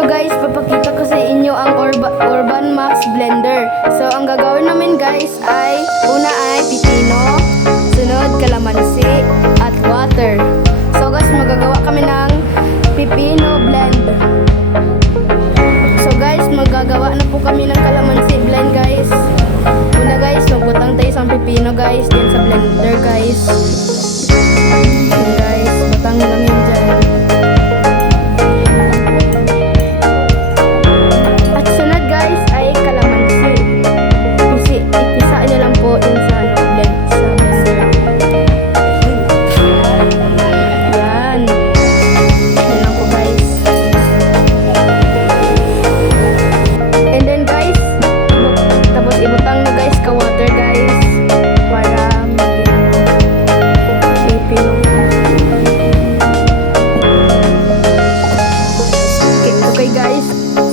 inyo guys, papakita ko sa inyo ang Urban Max Blender. So ang gagawin namin guys ay una ay pipino, sunod kalamansi at water. So guys, magagawa kami ng pipino blend. So guys, magagawa na po kami ng kalamansi blend guys. Una guys, magbutang tayo isang pipino guys din sa blender guys. Yan guys, butang lang yun dyan.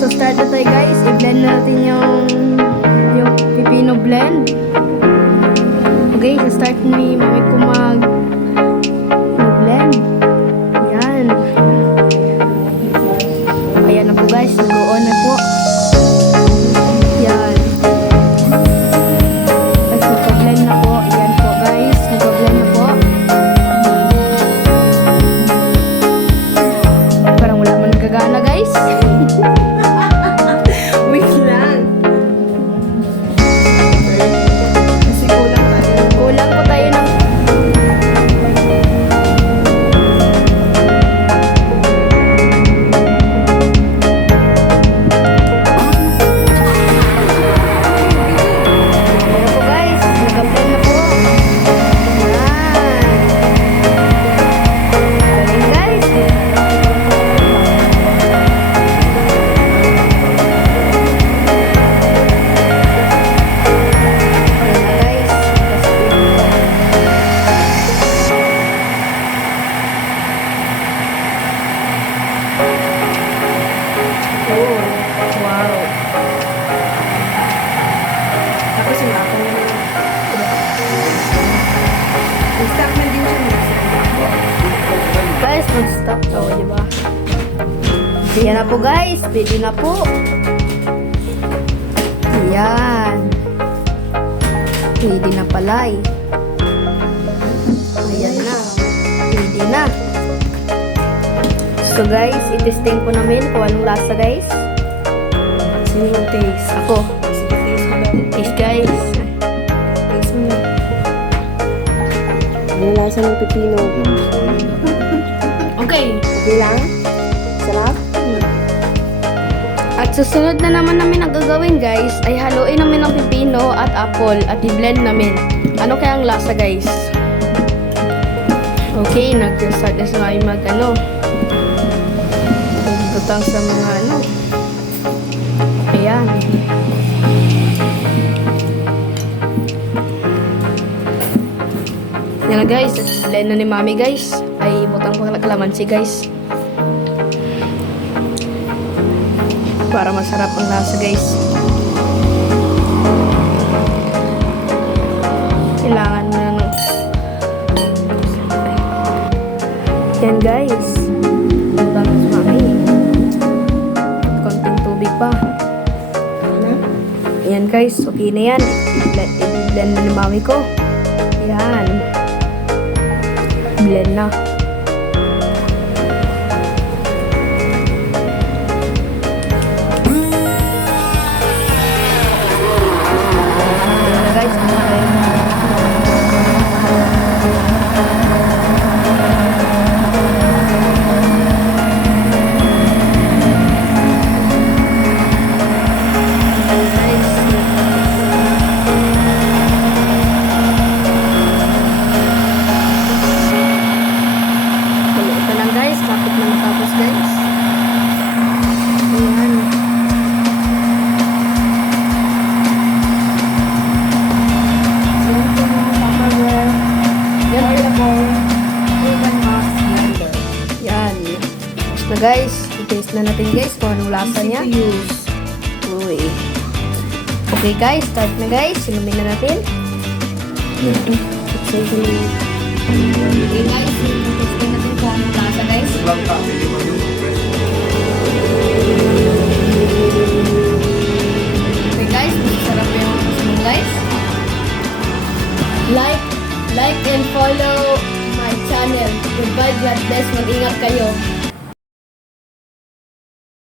Start na tayo guys, i-blend natin yung pipino blend. Okay, so start ni mami ko mag-blend. Ayan. Ayan na po guys, nag-on na po. Ayan. Guys, nag-blend na po. Ayan po guys, nag-blend na po. Parang wala man nagagana guys. Guys, mag-stop to, diba? Ayan na po guys, pwede na po. Ayan. Pwede na pala eh. Ayan na. Pwede na. So guys, itesting po namin kung anong lasa guys. Sino yung taste? Ako. Taste guys. Taste mo. Ano lasa ng pipino? Okay. Okay lang? Sarap? At susunod na naman namin ang gagawin guys ay haluin namin ang pipino at apple at i-blend namin. Ano kaya ang lasa guys? Okay, nag-start na sa kayo mag-ano. Tutang sa mga ano. Ayan. Yan na guys, blend na ni mami guys. Ay butang po kalamansi guys. Para masarap ang lasa guys. Kailangan mo na ng... Yan guys. Butang si mami. Konting tubig pa. Yan guys, okay na yan. I-blend na ni mami ko. Yan. Blend na. Na guys, i-taste na natin guys kung anong lasa niya. Uy. Okay guys, start na guys. Inumin na natin. Okay guys, i-taste na natin kung anong lasa guys. Like and follow my channel. Goodbye, God bless. Mag-ingat kayo.